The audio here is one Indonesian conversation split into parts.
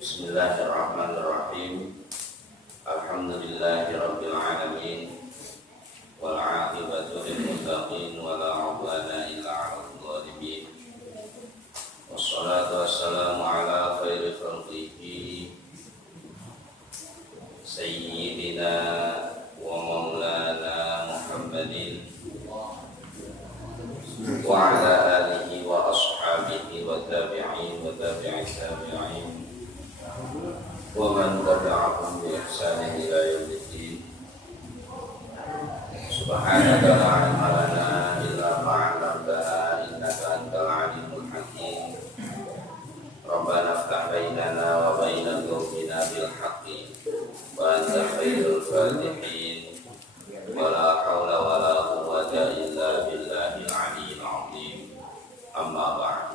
Bismillahirrahmanirrahim. Alhamdulillahirabbil alamin. Wal 'aqibatu lil muttaqin wa la 'udwana illa 'alal zalimin. Wassalatu wassalamu ala khairi khalqihi sayyidina wa maulana Muhammadin wa ala alihi wa ashabihi wa tabi'in wa tabi'in tabi'in wa man tabi'ahum bi ihsanin ila yaumiddin. Subhanaka la ilma lana illa ma 'allamtana innaka antal alimul hakim. Rabbana iftah bainana wa baina qaumina bil haqqi wa anta khairul fatihin. Wa la haula wa la quwwata illa billahil aliyyil azim. Amma ba'd.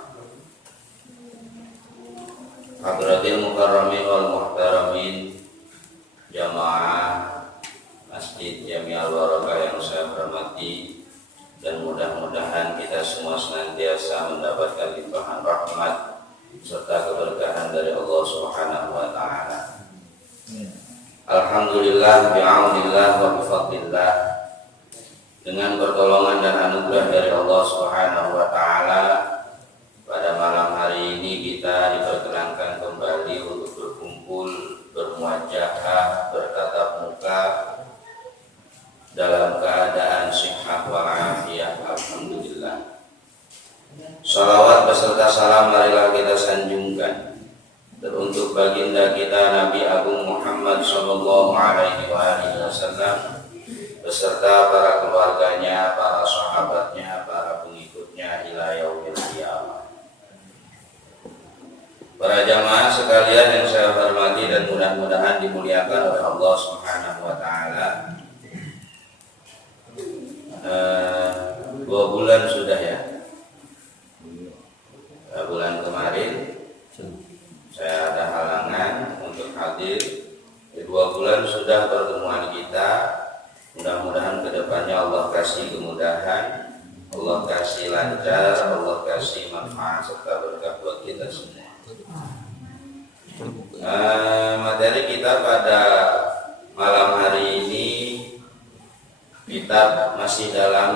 Hadratil mukarramin wal muhtaramin, jamaah Masjid Jami'al Barakah yang saya hormati, dan mudah-mudahan kita semua senantiasa mendapatkan limpahan rahmat serta keberkahan dari Allah Subhanahu wa taala. Alhamdulillah bi'aunillah wa bifadlillah, dengan pertolongan dan anugerah dari Allah Subhanahu wa taala, pada malam hari ini kita diperkenankan kembali untuk berkumpul, bermuajahah, bertatap muka dalam keadaan sihah wal afiyah. Alhamdulillah. Salawat beserta salam marilah kita sanjungkan teruntuk baginda kita Nabi Agung Muhammad sallallahu alaihi wasallam beserta para keluarganya, para sahabatnya, para pengikutnya ila yaumil qiyamah. Para jamaah sekalian yang saya hormati dan mudah-mudahan dimuliakan oleh Allah Subhanahu wa taala. 2 bulan sudah ya. Bulan kemarin saya ada halangan untuk hadir. 2 bulan sudah pertemuan kita. Mudah-mudahan kedepannya Allah kasih kemudahan, Allah kasih lancar, Allah kasih manfaat serta berkah buat kita semua. Materi kita pada malam hari ini, kita masih dalam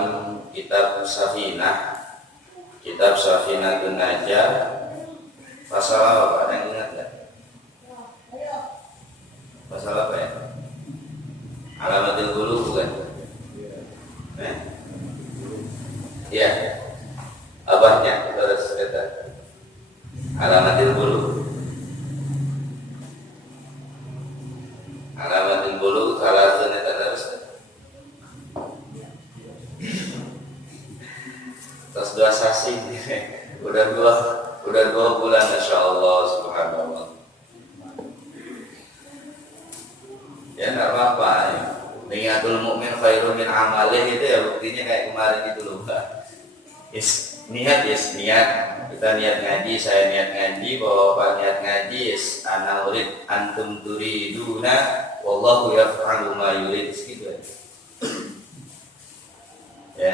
kitab Safinah, kitab Safinatun Najah. Pasal apa Pak? Ada yang ingat nggak? Pasal apa ya? Alamatil Qulub bukan? Iya. Abahnya terus kata Alamatil Qulub. Alamatil Qulub salah satu terus. Terus 2 sasi. udah dua bulan, Masya Allah, subhanallah. Ya nggak apa-apa ya. Niyatul mu'min khairun min amalih itu ya buktinya kayak kemarin itu loh Pak. Niat. Kita niat ngaji, saya niat ngaji, Bapak niat ngaji, ana urid antum turiduna wallahu yaf'alu ma yurid, gitu ya. Ya.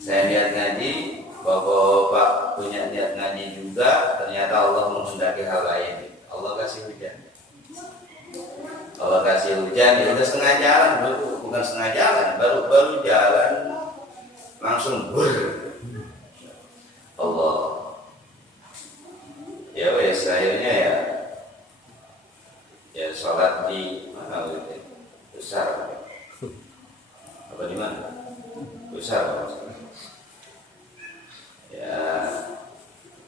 Saya niat ngaji, Bapak punya niat ngaji juga, ternyata Allah menghendaki hal lain. Allah kasih hujan. Ya udah setengah jalan, bukan setengah jalan, baru jalan langsung Allah. Ya wes, akhirnya ya sholat di mana gitu, besar apa di mana besar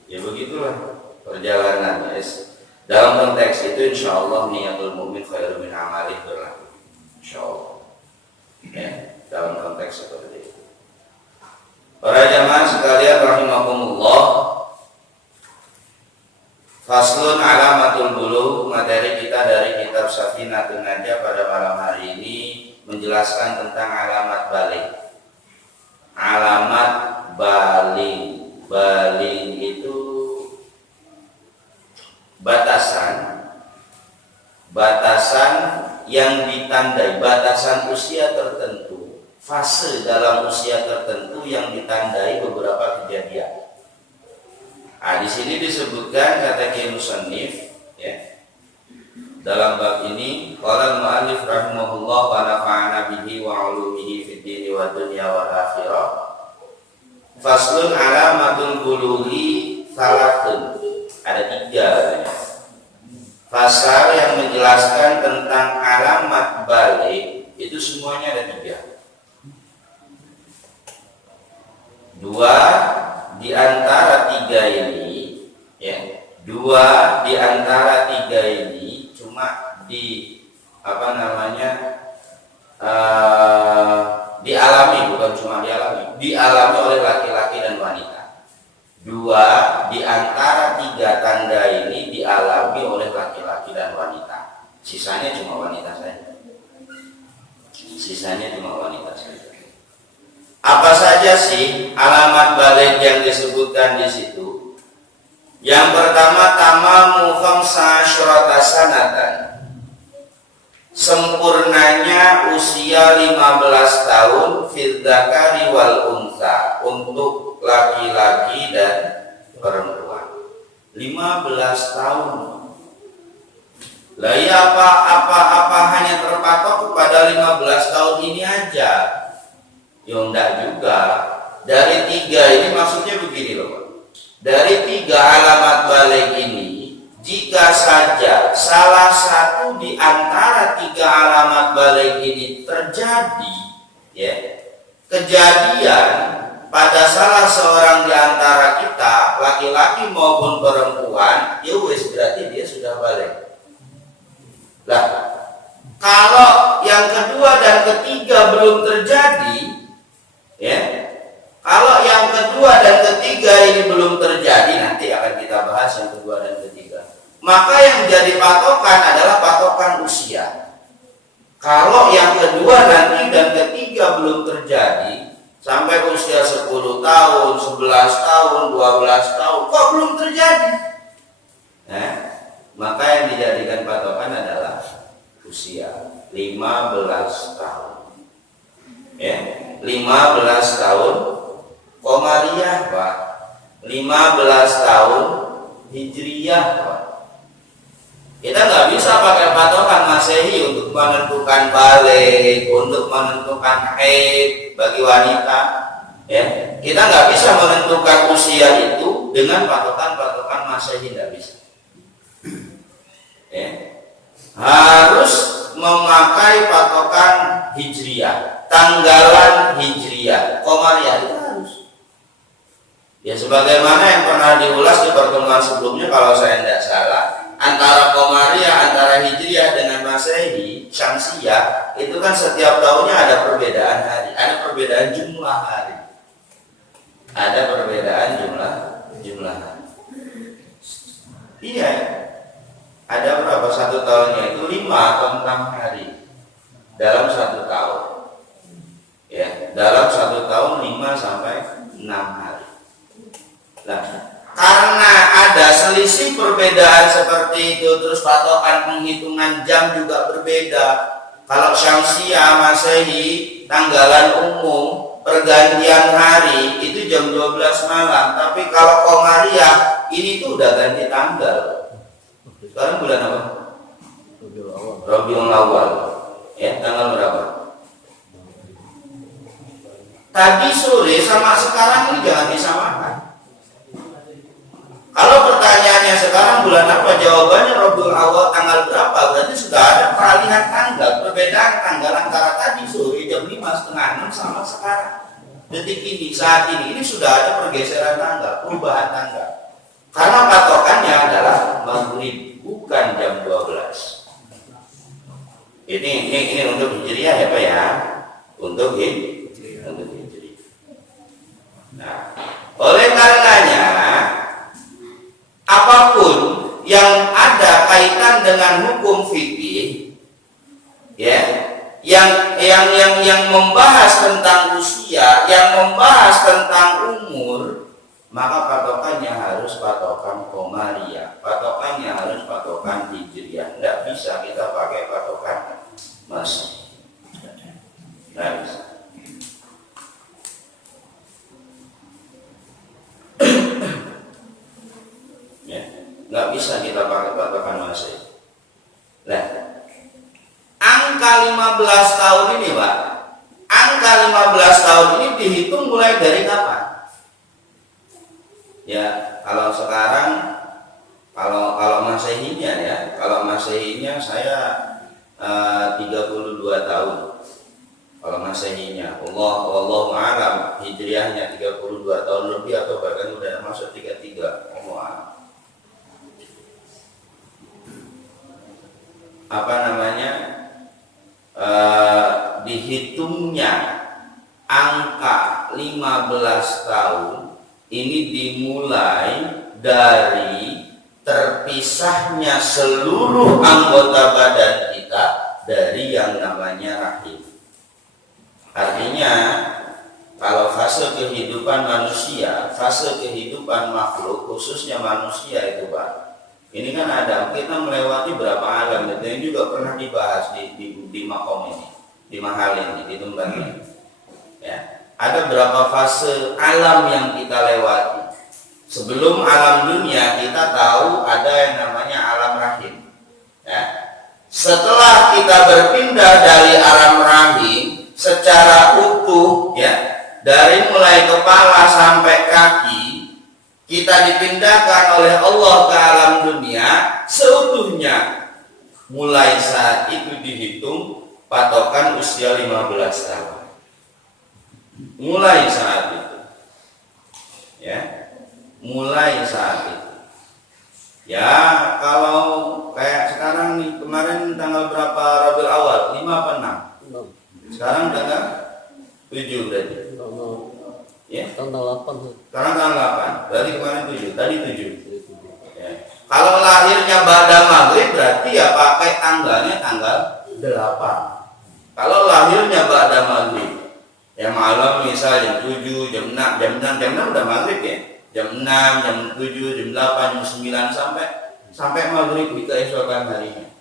ya begitulah perjalanan guys. Dalam konteks itu insya Allah niyatul mu'min khairun min amalih berlaku, insya Allah ya, dalam konteks seperti itu. Para jamaah sekalian rahimakumullah, faslun alamatul bulugh, materi kita dari kitab Safinatun Najah pada malam hari ini menjelaskan tentang alamat baligh. Alamat baligh itu batasan yang ditandai, batasan usia tertentu, fase dalam usia tertentu yang ditandai beberapa kejadian. Di sini disebutkan kata Kiai Musannif, ya, dalam bab ini qala al-mu'allif rahimahullah wa nafa'ana bihi wa 'ulumihi fid dini wa dunya wal akhirah. Faslun alamatul bulughi salatun. Ada 3 pasal yang menjelaskan tentang alamat baligh. Itu semuanya ada 3. 2 di antara 3 ini, ya, 2 di antara 3 ini cuma dialami, bukan cuma dialami oleh laki-laki dan wanita. 2 di antara 3 tanda ini dialami oleh laki-laki dan wanita. Sisanya cuma wanita saja. Apa saja sih alamat baligh yang disebutkan di situ? Yang pertama, tamamu khamsa asyrata sanatan. Sempurnanya usia 15 tahun fil dzakari wal untha, untuk laki-laki dan perempuan. 15 tahun. Lah ya apa hanya terpatok kepada 15 tahun ini aja? Ya enggak juga. Dari 3 ini maksudnya begini loh Pak. Dari 3 alamat baligh ini, jika saja salah satu di antara 3 alamat baligh ini terjadi, ya, kejadian pada salah seorang di antara kita, laki-laki maupun perempuan, ya wis berarti dia sudah baligh. Lah, kalau yang kedua dan ketiga belum terjadi, ya, kalau yang kedua dan ketiga ini belum terjadi, nanti akan kita bahas yang kedua dan ketiga. Maka yang menjadi patokan adalah patokan usia. Kalau yang kedua nanti dan ketiga belum terjadi, sampai usia 10 tahun, 11 tahun, 12 tahun, kok belum terjadi? Nah, maka yang dijadikan patokan adalah usia 15 tahun. Ya, 15 tahun Qamariyah, Pak. 15 tahun Hijriyah, Pak. Kita nggak bisa pakai patokan Masehi untuk menentukan baligh, untuk menentukan haid bagi wanita. Ya, kita nggak bisa menentukan usia itu dengan patokan-patokan Masehi, nggak bisa. Ya, harus memakai patokan Hijriyah, tanggalan Hijriyah. Qamariyah itu harus. Ya, sebagaimana yang pernah diulas di pertemuan sebelumnya, kalau saya tidak salah, antara Qamariyah, antara Hijriyah dengan Masehi, Syamsiyah, itu kan setiap tahunnya ada perbedaan hari, ada perbedaan jumlah hari. Ada perbedaan jumlah hari. Iya. Ada berapa satu tahunnya itu 5 atau 6 hari dalam 1 tahun. Ya, dalam 1 tahun 5 sampai 6 hari. Nah, karena ada selisih perbedaan seperti itu, terus patokan penghitungan jam juga berbeda. Kalau Syamsiyah, Masehi, tanggalan umum, pergantian hari itu jam 12 malam. Tapi kalau Qamariyah ini tuh udah ganti tanggal. Sekarang bulan apa? Rabiul Awal. Ya, tanggal berapa? Tadi sore sama sekarang ini jangan disamakan. Kalau pertanyaannya sekarang bulan apa, jawabannya Rabiul Awal tanggal berapa, berarti sudah ada peralihan tanggal, perbedaan tanggal antara tadi sore jam 5:30 sama sekarang. Detik ini, saat ini sudah ada pergeseran tanggal, perubahan tanggal. Karena patokannya adalah maghrib, bukan jam 12. Ini untuk Hijriyah ya Pak ya, untuk Hijriyah. Nah, oleh karenanya apapun yang ada kaitan dengan hukum fikih, ya, yang membahas tentang usia, yang membahas tentang umur, maka patokannya harus patokan Qamariyah, patokannya harus patokan Hijriyah. Tidak bisa kita pakai patokan Masehi. Tidak bisa. Ya, nggak bisa kita pakai patokan Masehi. Nah, 15 tahun ini Pak, angka 15 tahun ini dihitung mulai dari kapan? Ya, kalau sekarang kalau Masehinya ya, kalau Masehinya saya 32 tahun. Kalau Masehinya, Wallahu a'lam, Hijriahnya 32 tahun lebih atau bahkan udah masuk 33. Wallahu a'lam. Apa namanya? Dihitungnya angka 15 tahun ini dimulai dari terpisahnya seluruh anggota badan kita dari yang namanya rahim. Artinya kalau fase kehidupan manusia, fase kehidupan makhluk, khususnya manusia itu Pak, ini kan ada, kita melewati berapa alam, itu yang juga pernah dibahas di makom ini, di mahal ini, di tempat ini. Ya, ada berapa fase alam yang kita lewati. Sebelum alam dunia kita tahu ada yang namanya alam rahim. Ya. Setelah kita berpindah dari alam rahim secara utuh, ya, dari mulai kepala sampai kaki, kita dipindahkan oleh Allah ke alam dunia seutuhnya. Mulai saat itu dihitung patokan usia 15 tahun. Mulai saat itu. Ya. Mulai saat itu. Ya, kalau kayak sekarang nih, kemarin tanggal berapa Rabiul Awal? 5 apa 6? Sekarang tanggal 7 berarti. Ya? Tanggal 8. Sekarang tanggal 8. Berarti kemarin 7. Tadi 7. Ya. Kalau lahirnya pada maghrib berarti ya pakai tanggalnya tanggal 8. Kalau lahirnya pada maghrib, ya malam misal jam 7, jam 6 udah maghrib ya. Jam 6, jam 7, jam 8, jam 9 sampai maghrib di keesokan harinya.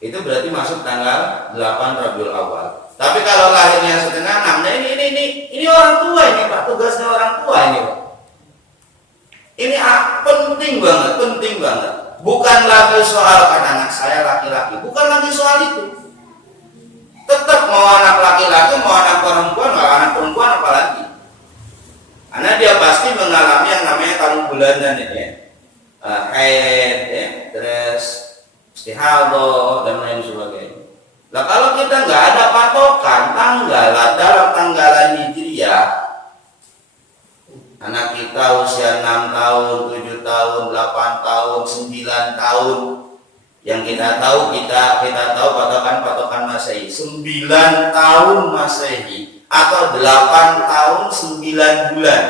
Itu berarti masuk tanggal 8 Rabiul Awal. Tapi kalau lahirnya setengah 6, nah ini orang tua ini Pak, tugasnya orang tua ini Pak. Ini penting banget. Bukan lagi soal kan anak saya laki-laki, bukan lagi soal itu. Tetap mau anak laki-laki, mau anak perempuan, nggak anak perempuan apalagi. Karena dia pasti mengalami yang namanya tamu bulanan ini ya. Haid, ya, terus istihadah dan lain sebagainya. Nah kalau kita nggak ada patokan tanggal dalam tanggalan hijriah, anak kita usia 6 tahun, 7 tahun, 8 tahun, 9 tahun, yang kita tahu patokan Masehi 9 tahun Masehi atau 8 tahun 9 bulan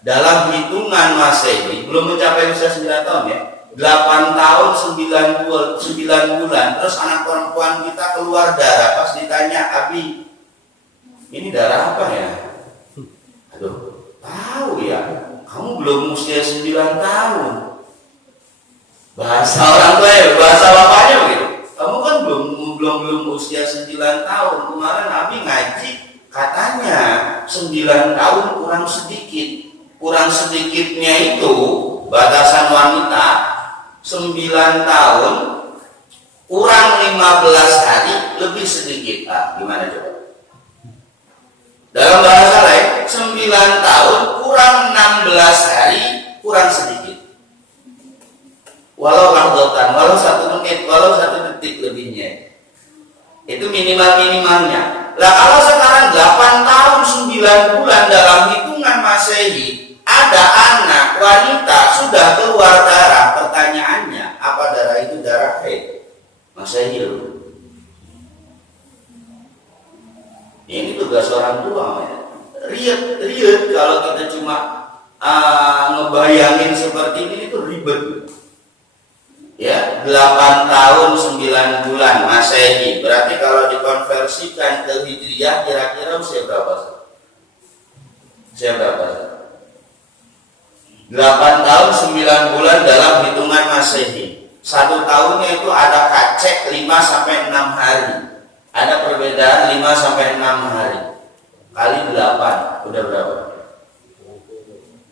dalam hitungan Masehi, belum mencapai usia 9 tahun ya, 8 tahun 9 bulan. Terus anak perempuan kita keluar darah, pas ditanya, Abi ini darah apa ya? Aduh, tahu ya, kamu belum usia 9 tahun. Bahasa orang tua ya, bahasa bapaknya begitu. Kamu kan belum usia 9 tahun. Kemarin Abi ngaji katanya 9 tahun kurang sedikit. Kurang sedikitnya itu batasan wanita 9 tahun kurang 15 hari lebih sedikit. Gimana coba? Dalam bahasa lain 9 tahun kurang 16 hari kurang sedikit. Walau lahdotan, walau 1 menit, walau 1 detik lebihnya. Itu minimalnya. Lah kalau sekarang 8 tahun 9 bulan dalam hitungan Masehi, ada anak wanita sudah keluar darah. Pertanyaannya, apa darah itu darah haid? Masehi loh. Ini tugas orang tua ya. Riet kalau kita cuma ngebayangin seperti ini itu ribet. Ya, 8 tahun 9 bulan Masehi. Berarti kalau dikonversikan ke Hijriah kira-kira usia berapa? Usia berapa? 8 tahun 9 bulan dalam hitungan Masehi. 1 tahunnya itu ada kacek 5 sampai 6 hari. Ada perbedaan 5 sampai 6 hari. Kali 8 udah berapa?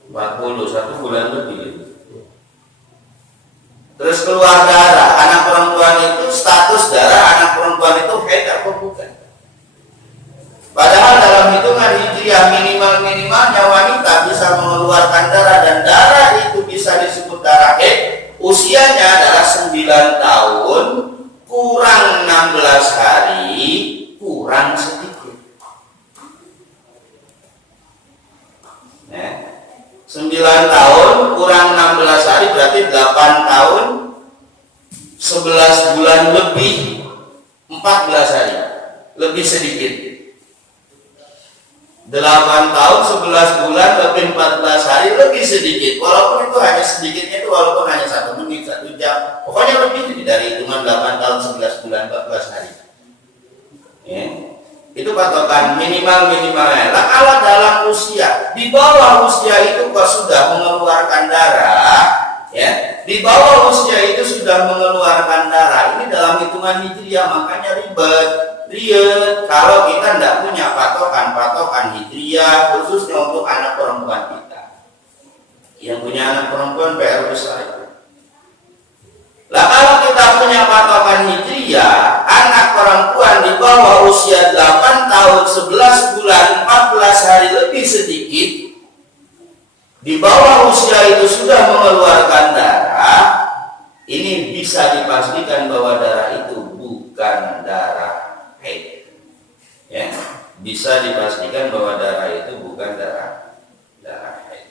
40, 1 bulan lebih. Terus keluar darah, anak perempuan itu status darah anak perempuan itu haid atau bukan? usianya adalah 9 tahun kurang 16 hari kurang sedikit. 9 tahun kurang 16 hari berarti 8 tahun 11 bulan lebih 14 hari lebih sedikit. 8 tahun 11 bulan lebih 14 hari lebih sedikit, walaupun itu hanya sedikitnya itu walaupun hanya 1 menit 1 jam, pokoknya lebih dari hitungan 8 tahun 11 bulan 14 hari ya. Itu patokan minimalnya. Nah, kalau dalam usia di bawah usia itu kok sudah mengeluarkan darah ya, di bawah usia itu sudah mengeluarkan darah, ini dalam hitungan hijriah makanya ribet kalau kita tidak punya patokan hijriah khususnya untuk anak perempuan kita. Yang punya anak perempuan PR besar itu. Lah kalau kita punya patokan hijriah, anak perempuan di bawah usia 8 tahun 11 bulan 14 hari lebih sedikit, di bawah usia itu sudah mengeluarkan darah, ini bisa dipastikan bahwa darah itu bukan darah haid. Ya, bisa dipastikan bahwa darah itu bukan darah haid.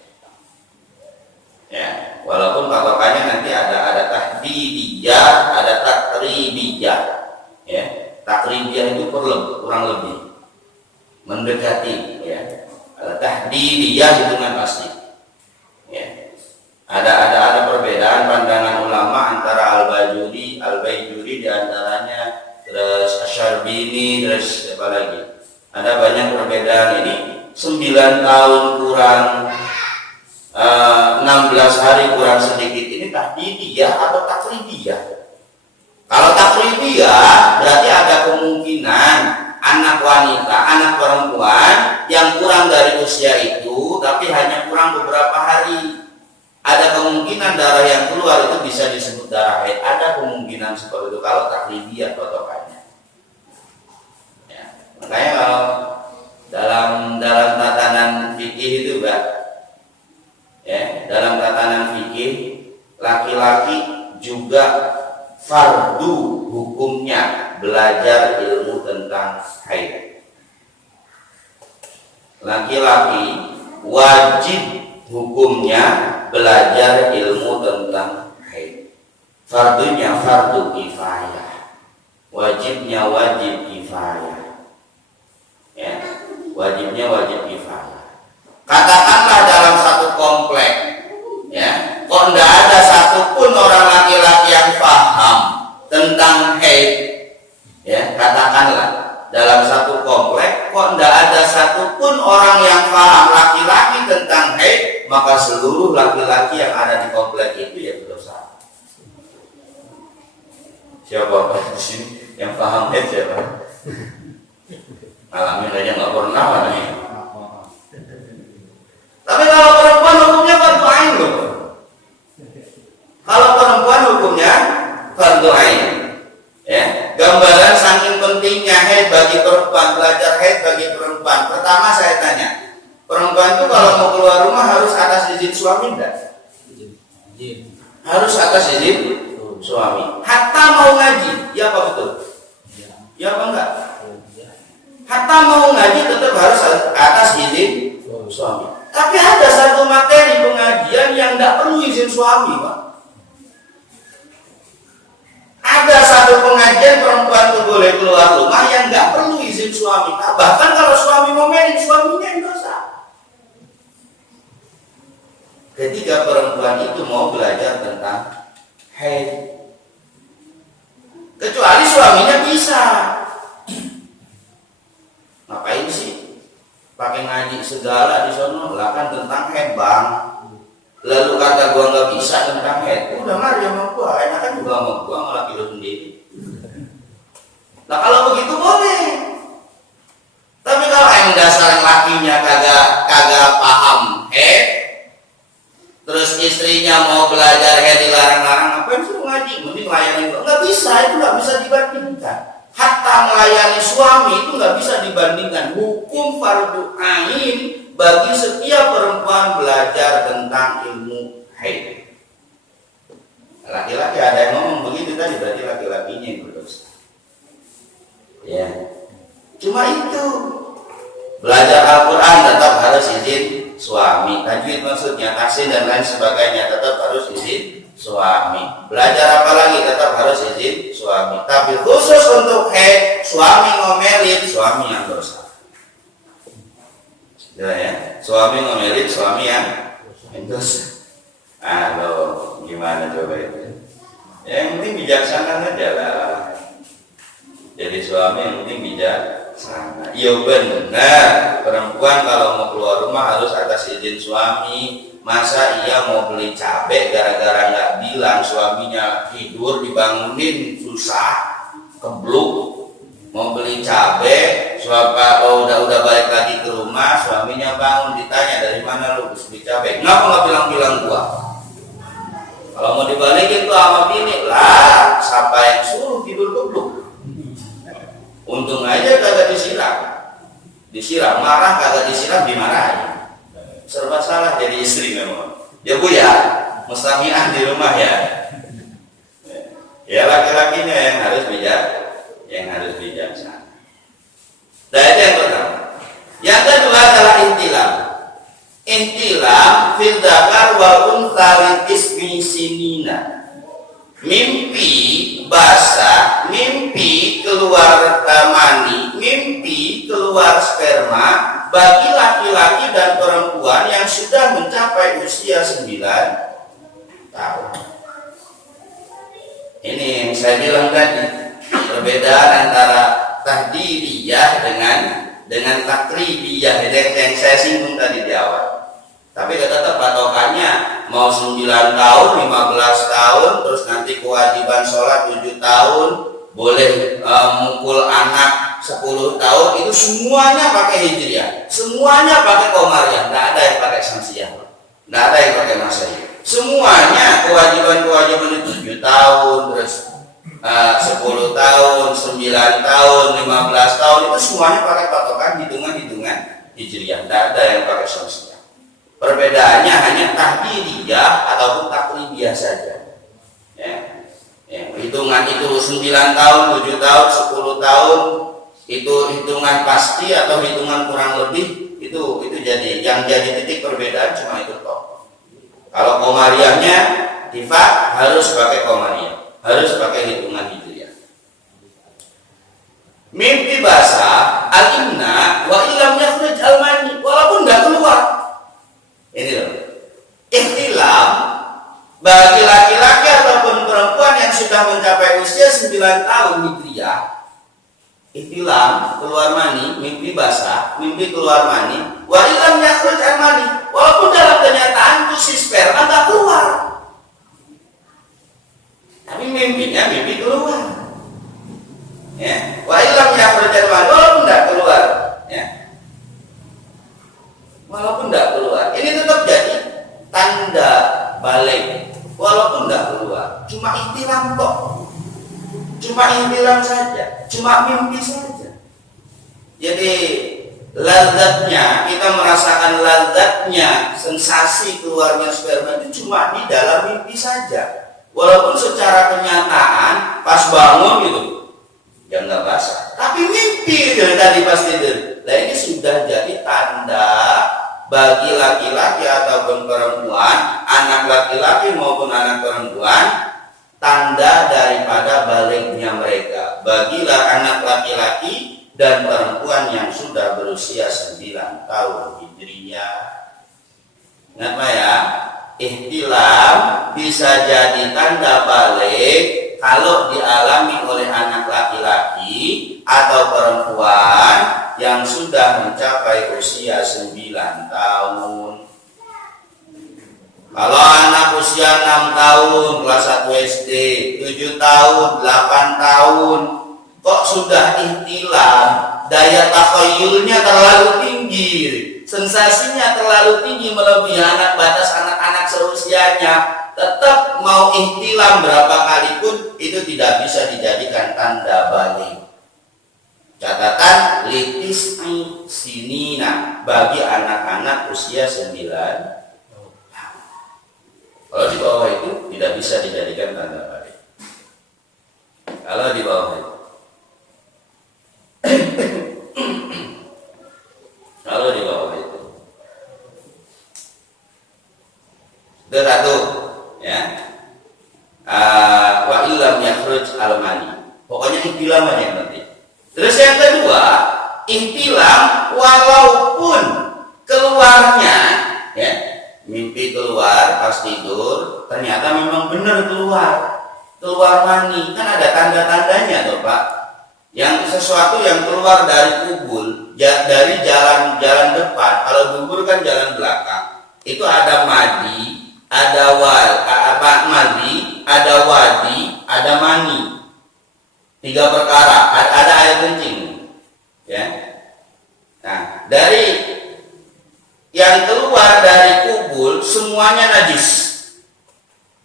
Ya, walaupun patokannya nanti ada tahdidiyah, ada takribiyah. Ya, takribiyah itu kurang lebih mendekati ya. Ada tahdidiyah hitungan pasti. Ya. Ada perbedaan pandangan ulama antara Al-Baijuri di antaranya, terus Asyarbini, terus apa lagi? Ada banyak perbedaan ini. 9 tahun kurang 16 hari kurang sedikit ini tahdidiyah atau takribiyah. Kalau takribiyah berarti ada kemungkinan anak wanita, anak perempuan yang kurang dari usia itu tapi hanya kurang beberapa hari. Ada kemungkinan darah yang keluar itu bisa disebut darah haid. Ada kemungkinan seperti itu kalau takribiyah patokannya. Ya, makanya kalau dalam tatanan fikih itu Mbak, ya, dalam tatanan fikih laki-laki juga fardu hukumnya belajar ilmu tentang haid. Laki-laki wajib hukumnya belajar ilmu tentang haid. Fardunya fardu kifayah, wajibnya wajib kifayah. Ya, wajibnya wajib kifayah. Katakanlah dalam satu komplek, ya, kok tidak ada satupun orang laki-laki yang paham tentang haid, ya, katakanlah dalam satu komplek kok tidak ada satupun orang yang paham laki-laki tentang haid, maka seluruh laki-laki yang ada di komplek itu ya berdosa. Siapa di sini yang paham haid siapa? Alamin aja nggak pernah nih. Tapi kalau perempuan hukumnya fardu ain loh. Kalau perempuan hukumnya fardu ain. Ya, gambaran saking pentingnya haid bagi perempuan, belajar haid bagi perempuan. Pertama saya tanya, perempuan itu kalau mau keluar rumah harus atas izin suami enggak? Harus atas izin suami. Hatta mau ngaji, ya apa betul? Ya apa enggak? Hatta mau ngaji tetap harus atas izin suami. Tapi ada satu materi pengajian yang enggak perlu izin suami, Pak. Ada satu pengajian perempuan itu boleh keluar rumah yang nggak perlu izin suami. Nah, bahkan kalau suami ngomelin, suaminya yang dosa. Ketika perempuan itu mau belajar tentang haid, kecuali suaminya bisa. Ngapain sih pakai ngaji segala di sono? Lah kan tentang haid, Bang. Lalu kata gua nggak bisa tentang haid, udah mari sama gua, enakan juga sama gua malah kilo sendiri. Nah kalau begitu boleh. Tapi kalau yang dasar lakinya kagak paham haid, terus istrinya mau belajar haid dilarang-larang, ngapain suruh ngaji? Mending layani gua. Nggak bisa, itu nggak bisa dibandingkan. Hatta melayani suami itu nggak bisa dibandingkan. Hukum fardu ain bagi setiap perempuan belajar tentang ilmu haid. Laki-laki ada yang ngomong begitu tadi, berarti laki-lakinya yang berdosa. Ya, cuma itu. Belajar Al-Quran tetap harus izin suami. Tajwid maksudnya, tahsin dan lain sebagainya tetap harus izin suami. Belajar apa lagi tetap harus izin suami. Tapi khusus untuk suami ngomelin, suami yang dosa. Ya, suami ngomelin, suami yang dosa. Aduh, gimana coba itu? Yang penting bijaksana aja lah. Jadi suami yang penting bijaksana. Iya benar, perempuan kalau mau keluar rumah harus atas izin suami. Masa iya mau beli cabai gara-gara nggak bilang, suaminya tidur dibangunin susah, kebluk. Mau beli cabai, kalau udah balik lagi ke rumah, suaminya bangun ditanya dari mana lu beli cabai? Kenapa nggak bilang-bilang gua? Kalau mau dibalikin tuh sama bini lah, siapa yang suruh tidur kebluk? Untung aja kagak disiram, marah kagak disiram dimarahin. Serba salah jadi istri memang. Ya bu ya, mustami'ah di rumah ya. Ya laki-lakinya yang harus bijaksana. Dan itu yang pertama. Yang kedua adalah intilam. Intilam fil dzakar wal untha lil ismi sinina. Mimpi basah, mimpi keluar mani, mimpi keluar sperma bagi laki-laki dan perempuan yang sudah mencapai usia 9 tahun. Ini yang saya bilang tadi, perbedaan antara tahdiriyah dengan takribiyah yang saya singgung tadi di awal. Tapi tetap patokannya mau 9 tahun, 15 tahun, terus nanti kewajiban sholat 7 tahun, boleh mukul anak 10 tahun, itu semuanya pakai hijriah, semuanya pakai komariah, nggak ada yang pakai samsiah, nggak ada yang pakai masehi. Semuanya kewajiban-kewajiban itu 7 tahun, terus 10 tahun, 9 tahun, 15 tahun, itu semuanya pakai patokan hitungan-hitungan hijriah, nggak ada yang pakai samsiah. Perbedaannya hanya tahdiriyah ataupun takribiyah saja. Ya. Hitungan itu 9 tahun, 7 tahun, 10 tahun itu hitungan pasti atau hitungan kurang lebih itu jadi yang jadi titik perbedaan cuma itu toh. Kalau komariahnya tifak harus pakai komariah, harus pakai hitungan hijriah. Mimpi basah al-imna wa ilam yakhruj al-mani, walaupun enggak keluar. Ini loh, ihtilam bagi laki-laki ataupun perempuan yang sudah mencapai usia 9 tahun hijriah, ihtilam keluar mani, mimpi basah, mimpi keluar mani, wa ilam yakhruj al-mani, walaupun dalam kenyataan itu si sperma nggak keluar, tapi mimpinya mimpi keluar, ya, wa ilam yakhruj al-mani, walaupun nggak keluar, ya. Walaupun tidak keluar, ini tetap jadi tanda balik. Walaupun tidak keluar, cuma ihtilam kok, cuma ihtilam saja, cuma mimpi saja. Jadi lazatnya, kita merasakan lazatnya sensasi keluarnya sperma itu cuma di dalam mimpi saja. Walaupun secara kenyataan pas bangun gitu, ya nggak basah, tapi mimpi dari tadi pas tidur. Nah ini sudah jadi tanda bagi laki-laki ataupun perempuan, anak laki-laki maupun anak perempuan, tanda daripada baliknya mereka. Bagilah anak laki-laki dan perempuan yang sudah berusia 9 tahun hijriyah. Ingat ya, ihtilam bisa jadi tanda balik kalau dialami oleh anak laki-laki atau perempuan yang sudah mencapai usia 9 tahun. Kalau anak usia 6 tahun kelas 1 SD, 7 tahun, 8 tahun kok sudah ihtilam, daya takhayyulnya terlalu tinggi, sensasinya terlalu tinggi melebihi batas anak-anak seusianya, tetap mau ihtilam berapa kali pun itu tidak bisa dijadikan tanda balik. Catatan litis sinina bagi anak-anak usia 9. Kalau di bawah itu tidak bisa dijadikan tanda balik. Kalau di bawah itu, kalau di bawah itu, satu, ya, wa illam yakhruj al-mani. Pokoknya ihtilam aja yang penting. Terus yang kedua, ihtilam walaupun keluarnya, ya, mimpi keluar pas tidur, ternyata memang benar keluar mani. Kan ada tanda-tandanya tuh Pak. Yang sesuatu yang keluar dari kubul, dari jalan depan, kalau dubur kan jalan belakang, itu ada madi, ada madi, ada wadi, ada mani. 3 perkara, ada air kencing, ya. Nah, dari yang keluar dari kubul semuanya najis.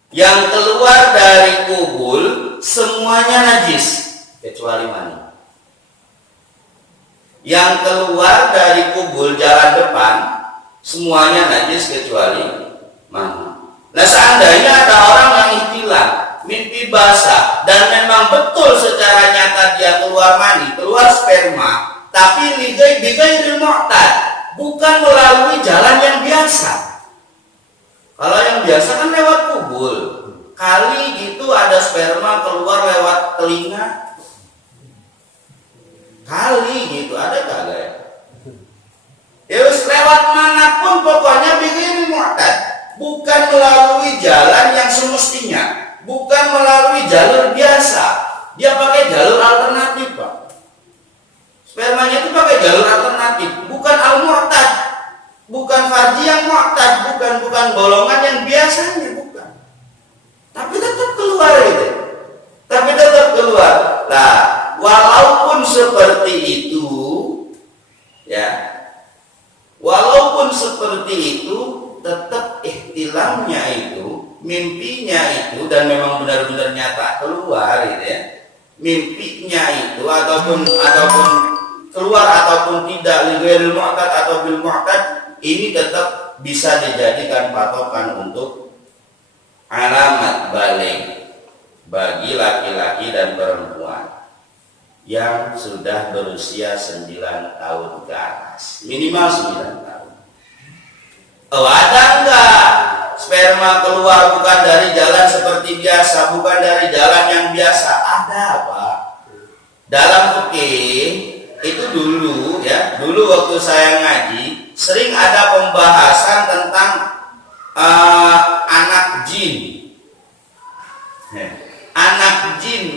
Yang keluar dari kubul semuanya najis kecuali mani. Yang keluar dari kubul jalan depan semuanya najis kecuali mani. Nah, seandainya ada orang yang ihtilam, mimpi basah, dan memang betul secara nyata dia keluar mani, keluar sperma, tapi bighairil mu'tad, bukan melalui jalan yang biasa. Kalau yang biasa kan lewat kubul, kali gitu ada sperma keluar lewat telinga, kali gitu ada kagak ya? Ya lewat manapun pokoknya bighairil mu'tad, bukan melalui jalan yang semestinya, bukan melalui jalur biasa. Dia pakai jalur alternatif, Pak. Spermanya itu pakai jalur alternatif, bukan al-mu'tad, bukan farji yang mu'tad, bukan golongan yang biasanya, bukan. Tapi tetap keluar itu. Tapi tetap keluar. Nah, walaupun seperti itu, ya. Walaupun seperti itu, tetap ihtilamnya itu, mimpinya itu, dan memang benar-benar nyata keluar gitu ya. Mimpinya itu ataupun keluar ataupun tidak, lighairil mu'tad atau bil mu'tad, ini tetap bisa dijadikan patokan untuk alamat balik bagi laki-laki dan perempuan yang sudah berusia 9 tahun ke atas, minimal 9 tahun. Oh, ada enggak sperma keluar bukan dari jalan seperti biasa, bukan dari jalan yang biasa? Ada, Pak. Dalam fikih itu dulu waktu saya ngaji sering ada pembahasan tentang anak jin,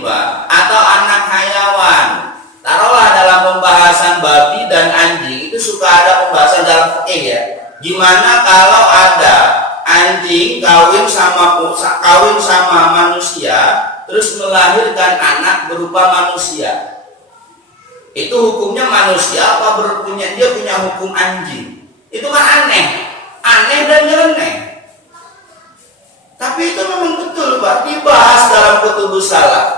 Pak, atau anak hayawan. Taruhlah dalam pembahasan babi dan anjing itu suka ada pembahasan dalam fikih ya. Gimana kalau ada anjing kawin sama manusia terus melahirkan anak berupa manusia? Itu hukumnya manusia apa dia punya hukum anjing? Itu kan aneh dan nyeleneh. Tapi itu memang betul, Pak, dibahas dalam kutubus salaf.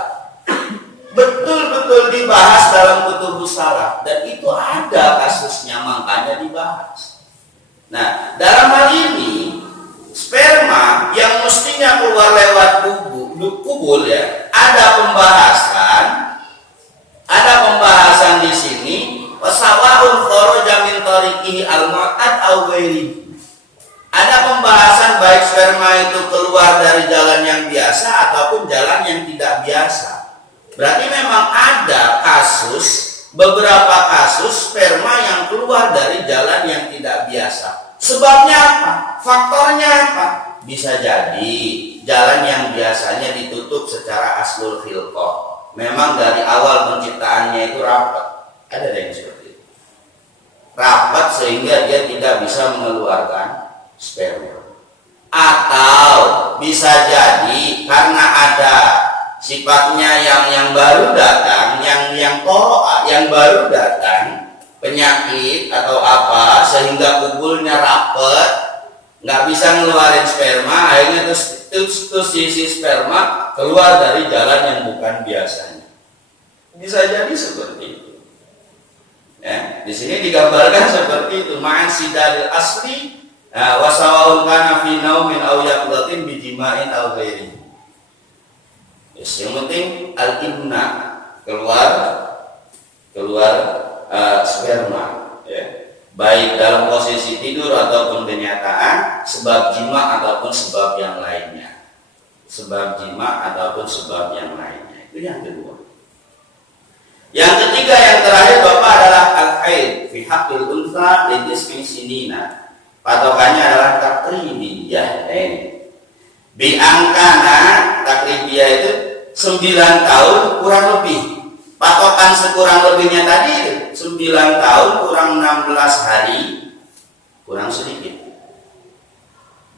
Betul-betul dibahas dalam kutubus salaf, dan itu ada kasusnya, makanya dibahas. Nah, dalam hal ini sperma yang mestinya keluar lewat kubul ya, ada pembahasan di sini, wasawaun kharaja min tariqihi al-mu'tad aw ghairihi. Ada pembahasan baik sperma itu keluar dari jalan yang biasa ataupun jalan yang tidak biasa. Berarti memang ada beberapa kasus sperma yang keluar dari jalan yang tidak biasa. Sebabnya apa? Faktornya apa? Bisa jadi jalan yang biasanya ditutup secara aslul khilqah. Memang dari awal penciptaannya itu rapat. Ada yang seperti itu. Rapat sehingga dia tidak bisa mengeluarkan sperma. Atau bisa jadi karena ada sifatnya yang baru datang, yang baru datang, penyakit atau apa, sehingga kubulnya rapet, nggak bisa ngeluarin sperma, akhirnya terus sisi sperma keluar dari jalan yang bukan biasanya. Bisa jadi seperti itu. Ya, di sini digambarkan seperti itu, ma'an sidalil asli Wasawaun kana fi naumin aw yaqdatin bi jima'in aw ghairi. Yang penting al-imna, keluar sperma, ya. Baik dalam posisi tidur ataupun kenyataan, sebab jima ataupun sebab yang lainnya. Sebab jima ataupun sebab yang lainnya. Itu yang kedua. Yang ketiga, yang terakhir Bapak adalah al-haid fi haqqil unsa lidismi sinina. Patokannya adalah takribiyah. Biangkana takribiyah itu 9 tahun kurang lebih. Patokan sekurang lebihnya tadi 9 tahun kurang 16 hari kurang sedikit.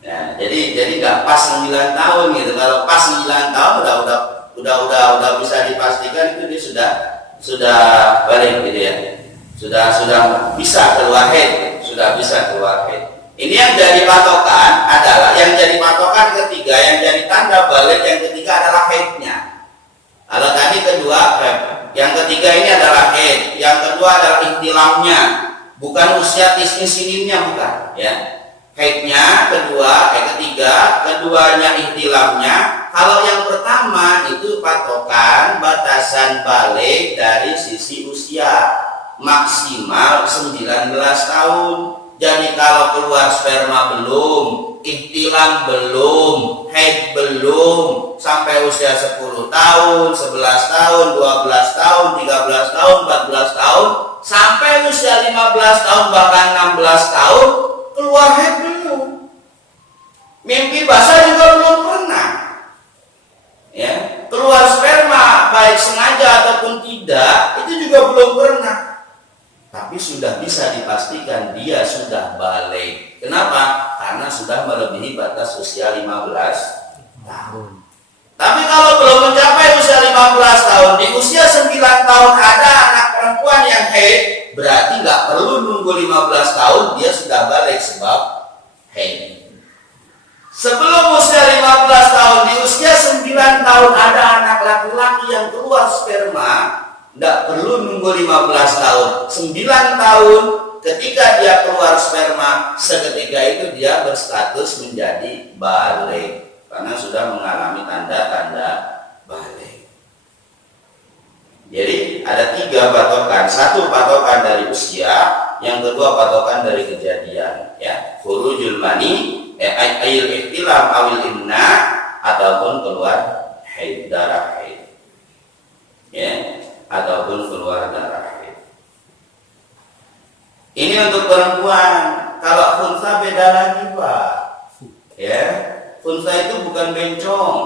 Ya, jadi nggak pas 9 tahun gitu. Kalau pas 9 tahun udah bisa dipastikan itu dia sudah balik gitu ya. Sudah bisa keluar haid, Ini yang jadi patokan adalah ketiga, yang jadi tanda balik yang ketiga adalah haidnya. Kalau tadi kedua, yang ketiga ini adalah haid, yang kedua adalah ihtilamnya, bukan usia sininnya, bukan, ya. Haidnya ketiga, keduanya ihtilamnya. Kalau yang pertama itu patokan batasan balik dari sisi usia maksimal 19 tahun. Jadi kalau keluar sperma belum, ihtilam belum, haid belum, sampai usia 10 tahun, 11 tahun, 12 tahun, 13 tahun, 14 tahun, sampai usia 15 tahun, bahkan 16 tahun, keluar haid belum. Mimpi basah juga belum pernah. Ya, keluar sperma baik sengaja ataupun tidak, itu juga belum pernah. Tapi sudah bisa dipastikan dia sudah balik. Kenapa? Karena sudah melebihi batas usia 15 tahun. Tapi kalau belum mencapai usia 15 tahun, di usia 9 tahun ada anak perempuan yang haid, berarti nggak perlu nunggu 15 tahun, dia sudah balik sebab haid. Sebelum usia 15 tahun, di usia 9 tahun ada anak laki-laki yang keluar sperma, tidak perlu nunggu 15 tahun. 9 tahun ketika dia keluar sperma, seketika itu dia berstatus menjadi balik karena sudah mengalami tanda-tanda balik. Jadi ada 3 patokan. 1 patokan dari usia, yang kedua patokan dari kejadian, ya. Khurujul mani, ail ihtilam awil imna, ataupun keluar haid, darah haid, ya, ataupun keluar darah haid. Ini untuk perempuan. Kalau khunsa beda lagi, Pak. Ya, khunsa itu bukan bencong.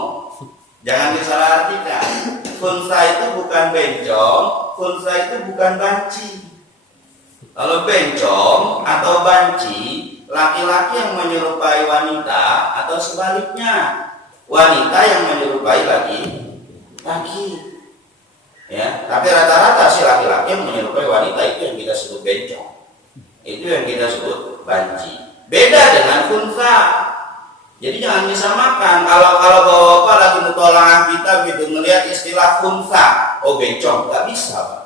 Jangan disalahartikan. Khunsa itu bukan bencong, khunsa itu bukan banci. Kalau bencong atau banci, laki-laki yang menyerupai wanita atau sebaliknya, wanita yang menyerupai laki. Ya, tapi rata-rata sih laki-laki yang menyerupai wanita itu yang kita sebut bencong. Itu yang kita sebut banci. Beda dengan khunsa. Jadi jangan disamakan. Kalau bapak lagi mutola'ah kita gitu melihat istilah khunsa, oh bencong, nggak bisa, Pak.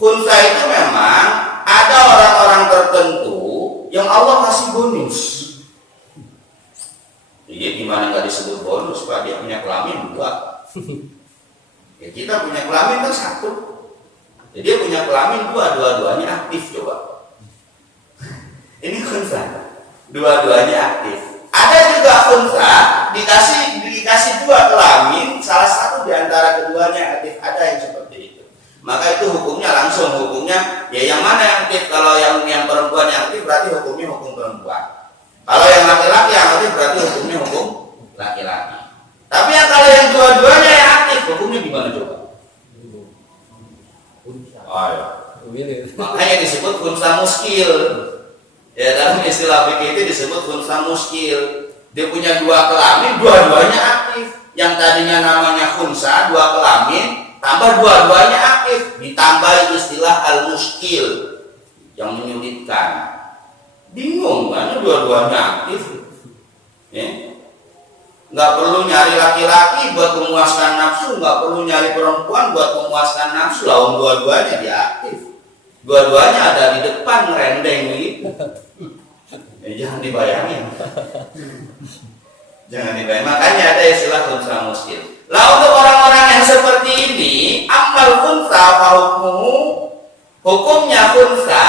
Khunsa itu memang ada orang-orang tertentu yang Allah kasih bonus. Jadi gimana nggak disebut bonus, Pak? Dia punya kelamin 2. Ya, kita punya kelamin kan 1. Jadi dia punya kelamin 2, dua-duanya aktif, coba. Ini khunsa, dua-duanya aktif. Ada juga khunsa dikasih 2 kelamin, salah satu di antara keduanya aktif. Ada yang seperti itu. Maka itu hukumnya ya yang mana yang aktif. Kalau yang perempuan yang aktif berarti hukumnya hukum perempuan. Kalau yang laki-laki yang aktif berarti hukumnya hukum laki-laki. Tapi kalau yang dua-duanya yang aktif, hukumnya gimana coba? Oh, ya. Makanya disebut khunsa muskil. Ya, dalam istilah fikih itu disebut khunsa muskil. Dia punya 2 kelamin, dua-duanya aktif. Yang tadinya namanya khunsa, 2 kelamin, tambah dua-duanya aktif, ditambah istilah al-muskil yang menyulitkan. Bingung kan, dua-duanya aktif. Ya. Nggak perlu nyari laki-laki buat memuaskan nafsu, nggak perlu nyari perempuan buat memuaskan nafsu, lawan dua-duanya dia aktif. Dua-duanya ada di depan ngerendeng gitu. Jangan dibayangin. Jangan dibayangin. Makanya ada istilah khunsa muskil. Lah untuk orang-orang yang seperti ini, amal khunsa hukmuhu, hukumnya khunsa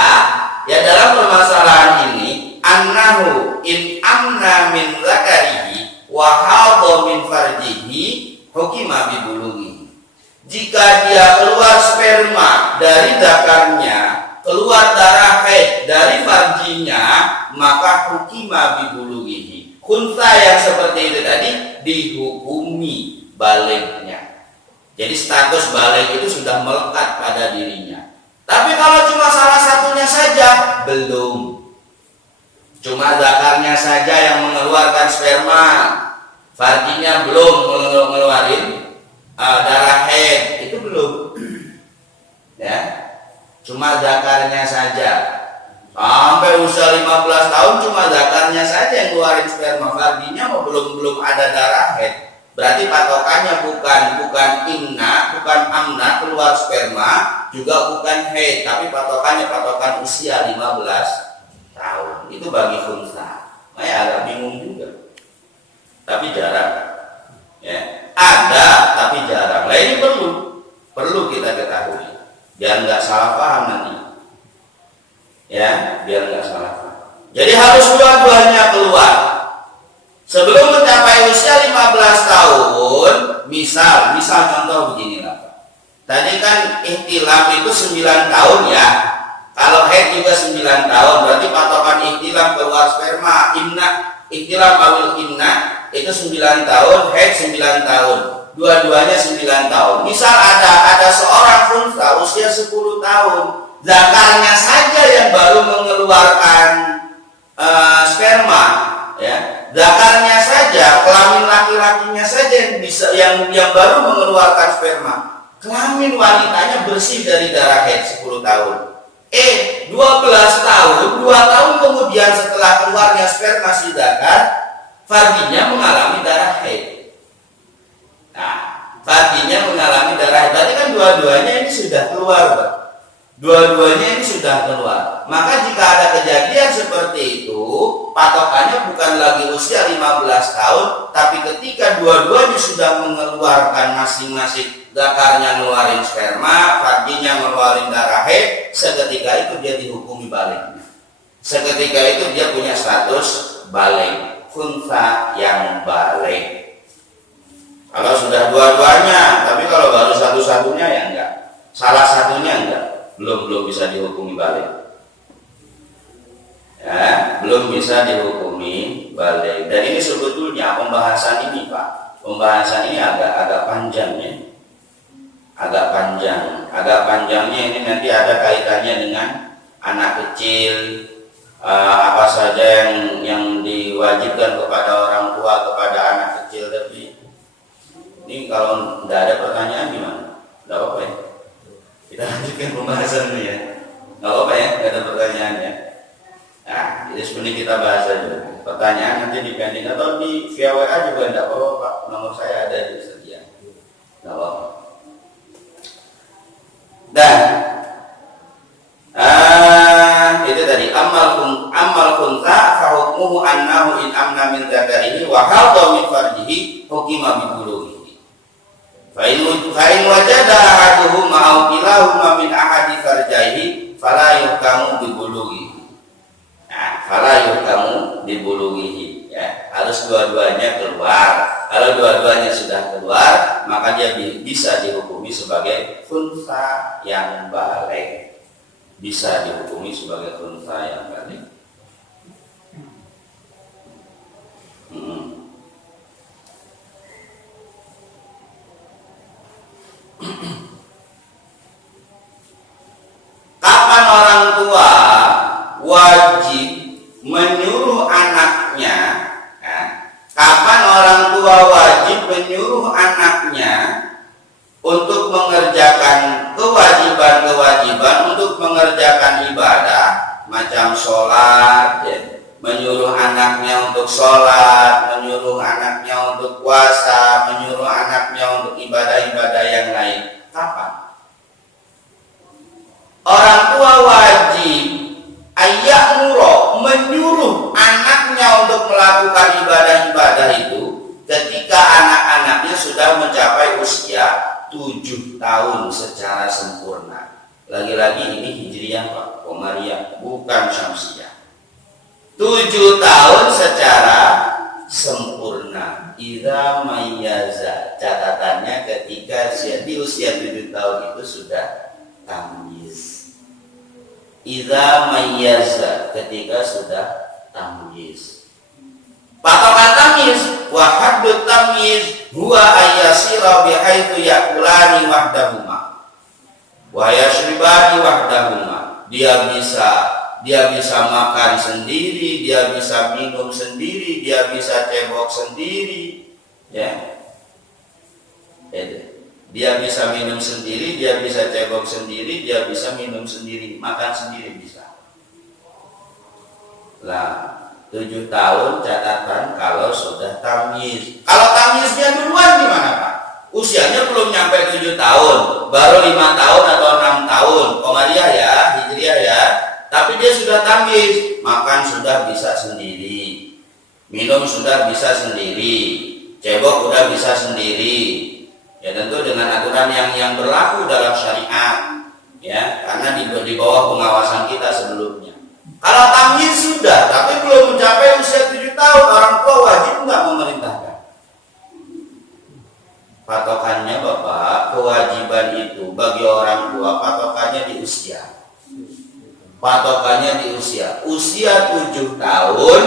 ya dalam permasalahan ini, annahu in amna min zakarihi wa hadha min farjihi hukima bibulughi. Jika dia keluar sperma dari zakarnya, keluar darah haid dari farjinya, maka hukima bibulughihi. Khunsa yang seperti itu tadi dihukumi balignya. Jadi status balig itu sudah melekat pada dirinya. Tapi kalau cuma salah satunya saja, belum. Cuma zakarnya saja yang mengeluarkan sperma, farjinya belum mengeluarkan darah haid, itu belum. Ya. Cuma zakarnya saja. Sampai usia 15 tahun cuma zakarnya saja yang keluarin sperma, farjinya belum ada darah haid. Berarti patokannya bukan imna, bukan amna keluar sperma, juga bukan haid, tapi patokannya patokan usia 15 tahun. Itu bagi khunsa. Saya agak bingung juga. Tapi jarang. Ya, ada tapi jarang. Nah ini perlu kita ketahui. Biar nggak salah paham nanti. Ya, biar nggak salah paham. Jadi harus dua-duanya keluar. Sebelum mencapai usia 15 tahun, misal contoh beginilah. Tadi kan ihtilam itu 9 tahun ya. Kalau haid juga 9 tahun, berarti patokan ihtilam keluar sperma, ihtilam awil imna itu 9 tahun, haid 9 tahun. Dua-duanya 9 tahun. Misal ada seorang khunsa usia 10 tahun, zakarnya saja yang baru mengeluarkan sperma, ya. Zakarnya saja, kelamin laki-lakinya saja yang baru mengeluarkan sperma. Kelamin wanitanya bersih dari darah haid 10 tahun. 12 tahun, 2 tahun kemudian setelah keluarnya sperma si zakar, farjinya mengalami darah haid. Nah, farjinya mengalami darah haid. Berarti kan dua-duanya ini sudah keluar, Pak. Dua-duanya ini sudah keluar. Maka jika ada kejadian seperti itu, patokannya bukan lagi usia 15 tahun, tapi ketika dua-duanya sudah mengeluarkan masing-masing, zakarnya ngeluarin sperma, farjinya ngeluarin darah haid, seketika itu dia dihukumi baligh. Seketika itu dia punya status baligh, khunsa yang baligh. Kalau sudah dua-duanya, tapi kalau baru satu-satunya ya enggak. Salah satunya enggak. Belum bisa dihukumi baligh. Ya, belum bisa dihukumi baligh. Dan ini sebetulnya pembahasan ini, Pak. Pembahasan ini agak panjang ya. Agak panjangnya ini nanti ada kaitannya dengan anak kecil, apa saja yang diwajibkan kepada orang tua kepada anak kecil. Tapi ini kalau tidak ada pertanyaan gimana? Tidak apa-apa ya. Kita lanjutkan pembahasan ini ya. Nggak apa-apa ya, nggak ada pertanyaan ya. Nah, jadi sebenarnya kita bahas aja. Pertanyaan nanti di pending atau di via WA juga tidak apa-apa, Pak. Nomor saya ada di sedia. Nggak apa-apa. Dan itu tadi amal kunta fa hukmuhu annahu in amna min dzakarihi wa hadha min farjihi hukima bi bulughihi. Fa in wajada ahaduhuma aw kilahuma min ahadi farjaihi fala yuhkamu bi bulughihi. Nah, fala yuhkamu bi bulughihi ya, harus dua-duanya keluar. Kalau dua-duanya sudah keluar, maka dia bisa dihukumi sebagai khunsa yang baligh. Bisa dihukumi sebagai khunsa yang baligh. Kapan orang tua wajib menyuruh anaknya? Kapan orang tua wajib menyuruh anaknya untuk mengerjakan kewajiban untuk mengerjakan ibadah macam sholat, ya. Menyuruh anaknya untuk sholat, menyuruh anaknya untuk puasa, menyuruh anaknya untuk ibadah-ibadah yang lain. Kapan? Orang tua wajib menyuruh untuk melakukan ibadah-ibadah itu ketika anak-anaknya sudah mencapai usia 7 tahun secara sempurna. Lagi-lagi ini Hijriyah Pak, Qamariyah, bukan Syamsiyah. 7 tahun secara sempurna. Idza mayyaza, catatannya ketika di usia 7 tahun itu sudah tamyiz. Idza mayyaza, ketika sudah tamyiz. Patokan tamyiz, wa haddut tamyiz huwa ayyasira bihaitsu yaqulani wahdahuma wa yashribani wahdahuma. Dia bisa makan sendiri, dia bisa minum sendiri, dia bisa cebok sendiri, ya. Dia bisa minum sendiri, dia bisa cebok sendiri, dia bisa minum sendiri, makan sendiri bisa. Lah, 7 tahun catatan kalau sudah tamyiz. Kalau tamyiznya duluan gimana Pak? Usianya belum nyampe 7 tahun, baru 5 tahun atau 6 tahun. Qamariyah ya, Hijriyah ya. Tapi dia sudah tamyiz, makan sudah bisa sendiri, minum sudah bisa sendiri, cebok sudah bisa sendiri. Ya tentu dengan aturan yang berlaku dalam syariat, ya, karena di bawah pengawasan kita sebelumnya. Kalau tamyiz sudah, tapi belum mencapai usia 7 tahun, orang tua wajib nggak memerintahkan? Patokannya Bapak, kewajiban itu bagi orang tua patokannya di usia. Patokannya di usia 7 tahun,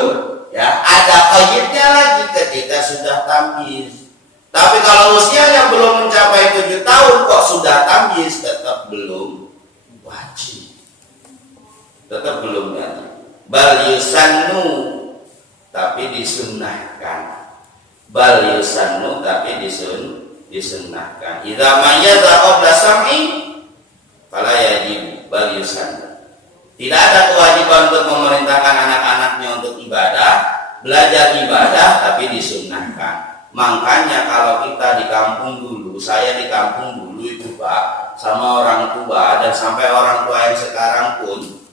ya, ada qaidnya lagi ketika sudah tamyiz. Tapi kalau usianya belum mencapai 7 tahun kok sudah tamyiz, tetap belum wajib. Tetap belum wajib. Bal yusannu, tapi disunnahkan. Bal yusannu, tapi disunnahkan. Idza mayyaza qabla sam'i fala yajib bal yusannu. Tidak ada kewajiban untuk memerintahkan anak-anaknya untuk ibadah, belajar ibadah, tapi disunnahkan. Makanya kalau kita di kampung dulu, saya di kampung dulu itu Pak, sama orang tua dan sampai orang tua yang sekarang pun,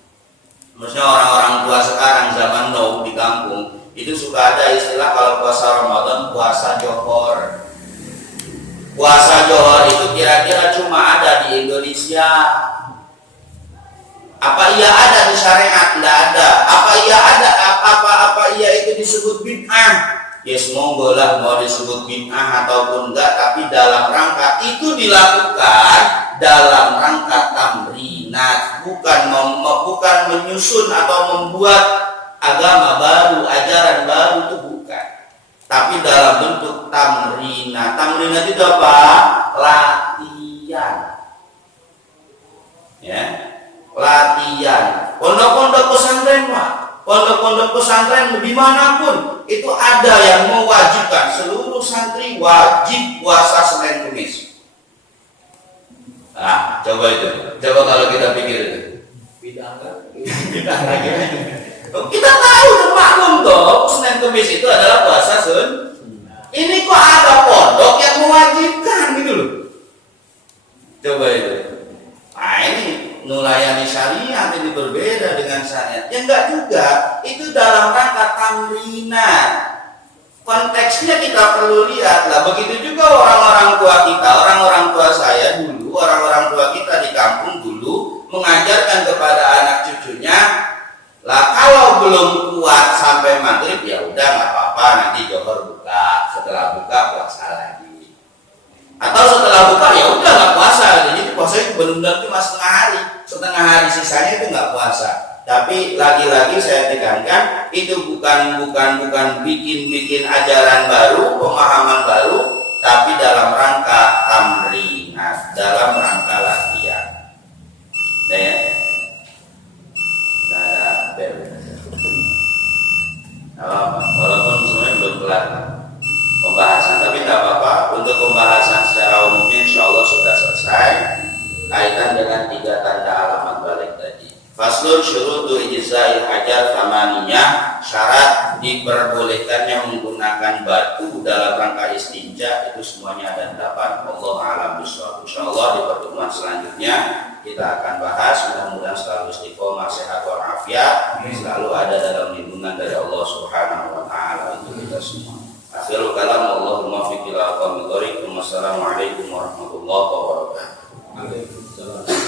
maksudnya orang-orang tua sekarang zaman now di kampung, itu suka ada istilah kalau puasa Ramadan, puasa johor. Puasa johor itu kira-kira cuma ada di Indonesia. Apa ia ada di syariat? Tidak ada. Apa ia ada? Apa ia itu disebut bid'ah? Ya semoga lah mau disebut bid'ah ataupun enggak, tapi dalam rangka itu dilakukan dalam rangka tamrinat, bukan menyusun atau membuat agama baru, ajaran baru, itu bukan. Tapi dalam bentuk tamrinat. Tamrinat itu apa? Latihan. Ya. Latihan. Pondok-pondok pesantren Pak, pondok-pondok pesantren dimanapun itu ada yang mewajibkan seluruh santri wajib puasa Senin Kamis. Ah, coba itu. Coba kalau kita pikir itu. Bid'ah lagi. Kita tahu dan maklum toh, Senin Kamis itu adalah puasa Sun. Ini kok ada pondok yang mewajibkan gitu loh. Coba itu. Nah ini nulayani syariat, ini berbeda dengan syariat. Ya enggak juga, itu dalam rangka tamrinat. Konteksnya kita perlu lihat lah. Begitu juga orang-orang tua kita, orang-orang tua saya dulu, orang-orang tua kita di kampung dulu mengajarkan kepada anak cucunya, lah kalau belum kuat sampai maghrib ya udah nggak apa-apa, nanti johor buka, setelah buka puasa lagi. Atau setelah buka ya udah nggak puasa, jadi puasa itu benar-benar cuma setengah hari sisanya itu nggak puasa. Tapi lagi-lagi saya tekankan itu bukan bikin ajaran baru, pemahaman baru, tapi dalam rangka tamrinat, dalam rangka latihan. Nah ya, ada apa? Walaupun sebenarnya belum kelar pembahasan, tapi nggak apa-apa. Untuk pembahasan secara umumnya insya Allah sudah selesai kaitan dengan 3 tanda alamat balik tadi. Faslun syurutu ijza'il hajar thamaniyah, syarat diperbolehkannya menggunakan batu dalam rangka istinja itu semuanya ada 8. Allah a'lam bishawab. Insyaallah di pertemuan selanjutnya kita akan bahas, mudah-mudahan selalu istiqomah, sehat walafiat, selalu ada dalam lindungan dari Allah Subhanahu wa taala. Assalamualaikum warahmatullahi wabarakatuh. Waalaikumsalam.